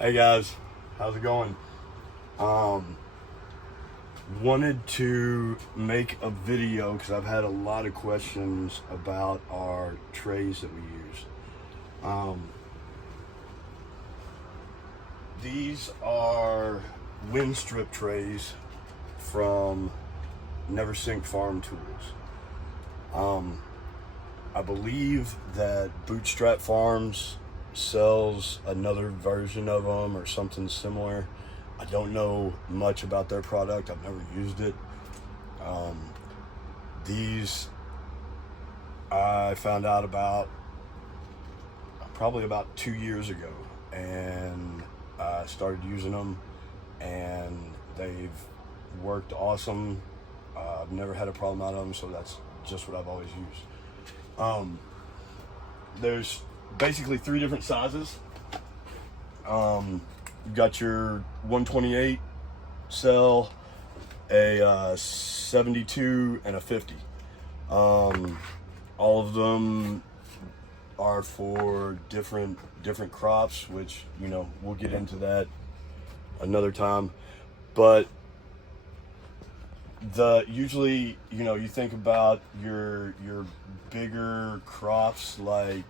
Hey guys, how's it going? Wanted to make a video because I've had a lot of questions about our trays that we use. These are Winstrip trays from Never Sink Farm Tools. I believe that Bootstrap Farms sells another version of them or something similar. I don't know much about their product. I've never used it. These I found out about probably about 2 years ago, and I started using them, and they've worked awesome. I've never had a problem out of them, so that's just what I've always used. There's basically 3 different sizes. You've got your 128 cell, a 72, and a 50. All of them are for different crops, which we'll get into that another time. But usually you think about your bigger crops like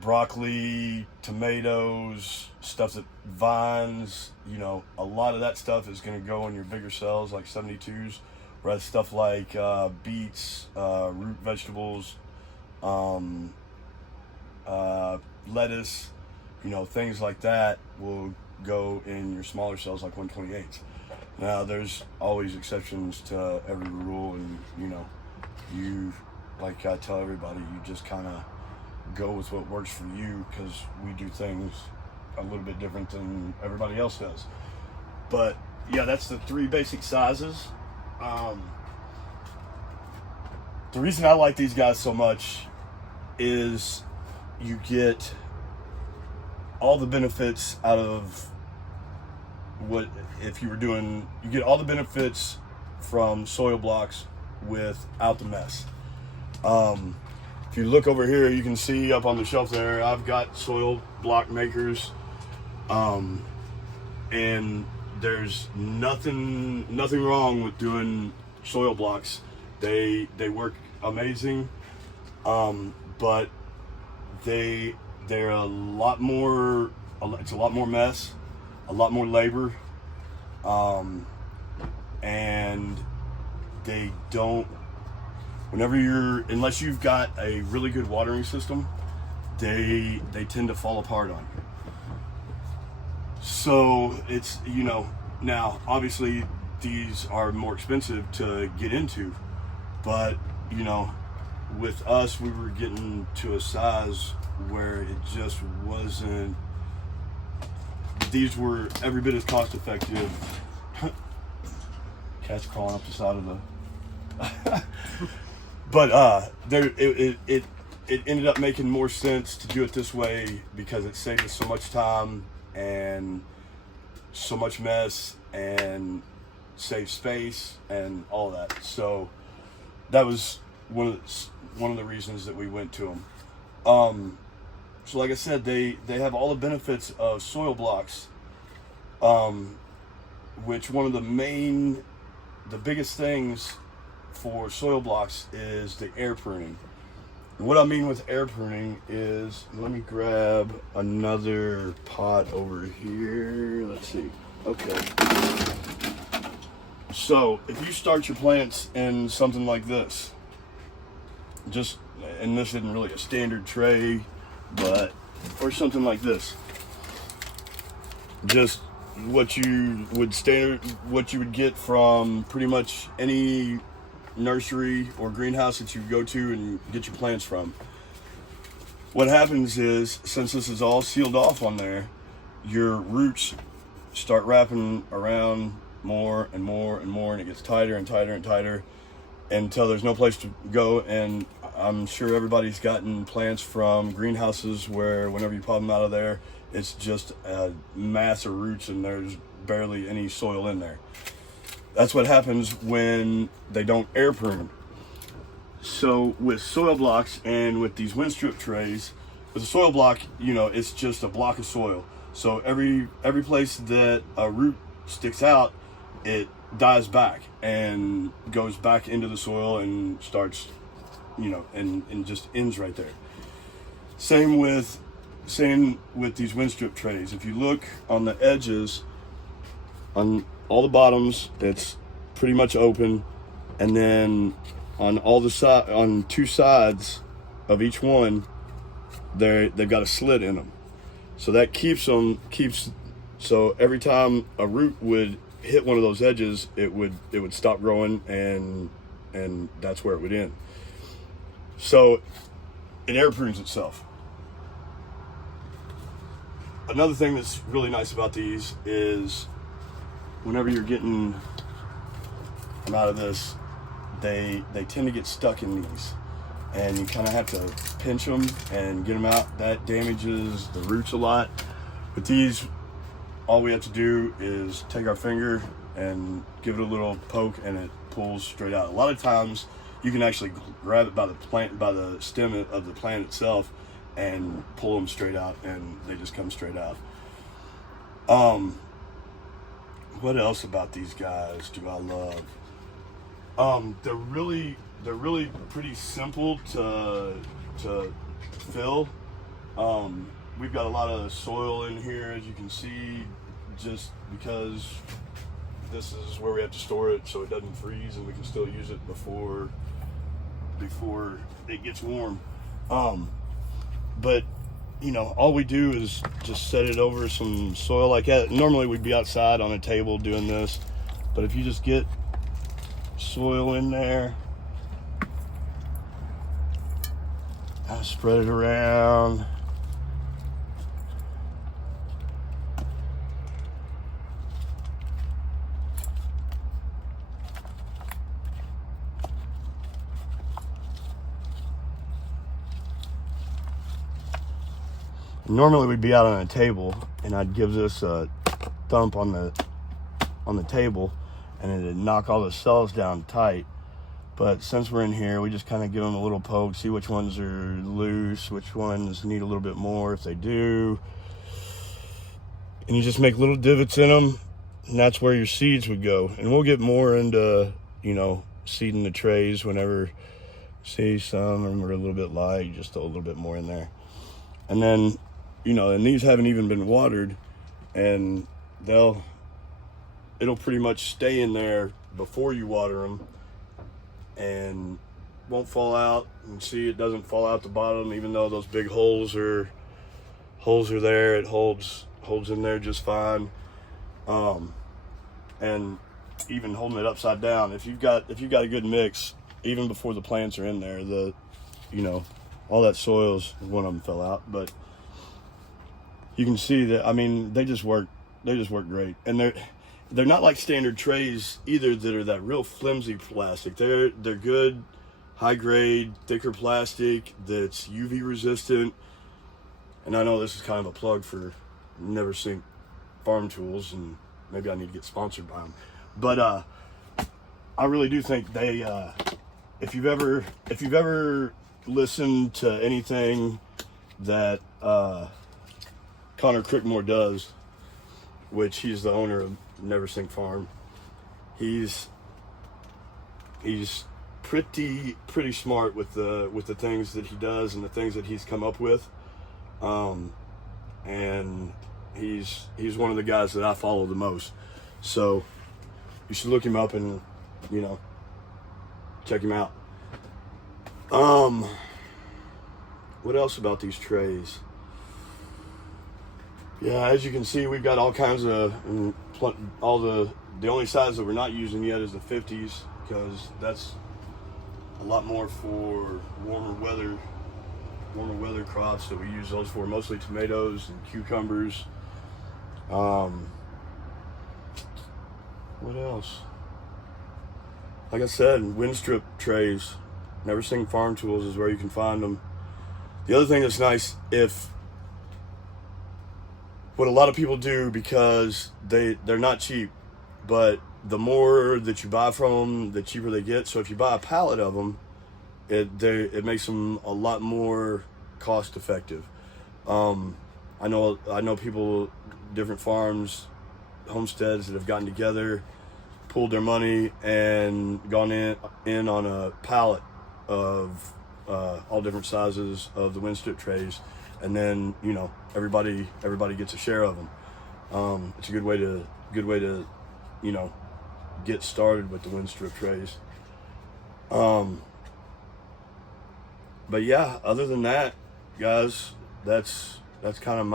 broccoli, tomatoes, stuff that vines, a lot of that stuff is going to go in your bigger cells like 72s, whereas stuff like beets, root vegetables, lettuce, things like that will go in your smaller cells like 128s. Now there's always exceptions to every rule, and you, like I tell everybody, you just kind of go with what works for you, because we do things a little bit different than everybody else does. But yeah, that's the 3 basic sizes. The reason I like these guys so much is you get all the benefits out of what if you were doing, you get all the benefits from soil blocks without the mess. If you look over here, you can see up on the shelf there, I've got soil block makers, and there's nothing wrong with doing soil blocks. They work amazing, but they're a lot more. It's a lot more mess, a lot more labor, and they don't. Unless you've got a really good watering system, they tend to fall apart on you. So it's, now obviously these are more expensive to get into, but with us, we were getting to a size where it just wasn't, these were every bit as cost effective. Cat's crawling up the side of the but it ended up making more sense to do it this way, because it saved us so much time and so much mess, and saved space and all that. So that was one of the reasons that we went to them. So like I said, they have all the benefits of soil blocks, which one of the biggest things for soil blocks is the air pruning. And what I mean with air pruning is, let me grab another pot over here. Let's see. Okay. So if you start your plants in something like this, and this isn't really a standard tray, or something like this, just what you would get from pretty much any nursery or greenhouse that you go to and get your plants from. What happens is, since this is all sealed off on there, your roots start wrapping around more and more and more, and it gets tighter and tighter and tighter until there's no place to go. And I'm sure everybody's gotten plants from greenhouses where whenever you pop them out of there, it's just a mass of roots and there's barely any soil in there. That's what happens when they don't air prune. So with soil blocks and with these Winstrip trays, with a soil block, it's just a block of soil. So every place that a root sticks out, it dies back and goes back into the soil and starts, and just ends right there. Same with these Winstrip trays. If you look on the edges, on all the bottoms, it's pretty much open, and then on on two sides of each one, they've got a slit in them. So that keeps so every time a root would hit one of those edges, it would stop growing, and that's where it would end. So it air prunes itself. Another thing that's really nice about these is whenever you're getting them out of this, they tend to get stuck in these, and you kind of have to pinch them and get them out. That damages the roots a lot. With these, all we have to do is take our finger and give it a little poke, and it pulls straight out. A lot of times you can actually grab it by the stem of the plant itself and pull them straight out, and they just come straight out. What else about these guys do I love? They're really pretty simple to fill. We've got a lot of soil in here, as you can see, just because this is where we have to store it so it doesn't freeze and we can still use it before it gets warm. But all we do is just set it over some soil like that. Normally we'd be outside on a table doing this, but if you just get soil in there, spread it around. Normally we'd be out on a table, and I'd give this a thump on the table, and it'd knock all the cells down tight. But since we're in here, we just kind of give them a little poke, see which ones are loose, which ones need a little bit more if they do. And you just make little divots in them, and that's where your seeds would go. And we'll get more into, seeding the trays whenever see some of them are a little bit light, just throw a little bit more in there. And then, and these haven't even been watered, and it'll pretty much stay in there before you water them, and won't fall out. And see, it doesn't fall out the bottom, even though those big holes are there. It holds in there just fine. And even holding it upside down, if you've got a good mix, even before the plants are in there, all that soils, one of them fell out, but you can see that, they just work great. And they're not like standard trays either that are that real flimsy plastic. They're good, high grade, thicker plastic that's UV resistant. And I know this is kind of a plug for Never Sink Farm Tools, and maybe I need to get sponsored by them. But I really do think they, if you've ever listened to anything that Connor Crickmore does, which he's the owner of Never Sink Farm, he's pretty smart with the things that he does and the things that he's come up with, and he's one of the guys that I follow the most. So you should look him up and check him out. What else about these trays? Yeah, as you can see, we've got all kinds of, the only size that we're not using yet is the 50s, because that's a lot more for warmer weather crops that we use those for, mostly tomatoes and cucumbers. What else? Like I said, Winstrip Trays, Never Sink Farm Tools is where you can find them. The other thing that's nice, what a lot of people do, because they're not cheap, but the more that you buy from them, the cheaper they get. So if you buy a pallet of them, it makes them a lot more cost effective. I know people different farms, homesteads that have gotten together, pooled their money, and gone in on a pallet of all different sizes of the Winstrip trays, and then everybody gets a share of them. It's a good way to get started with the Winstrip trays. But yeah, other than that, guys, that's kind of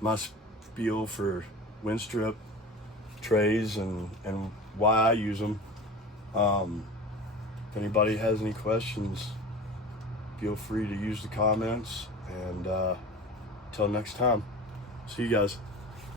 my spiel for Winstrip trays and why I use them. If anybody has any questions, feel free to use the comments, and till next time, see you guys.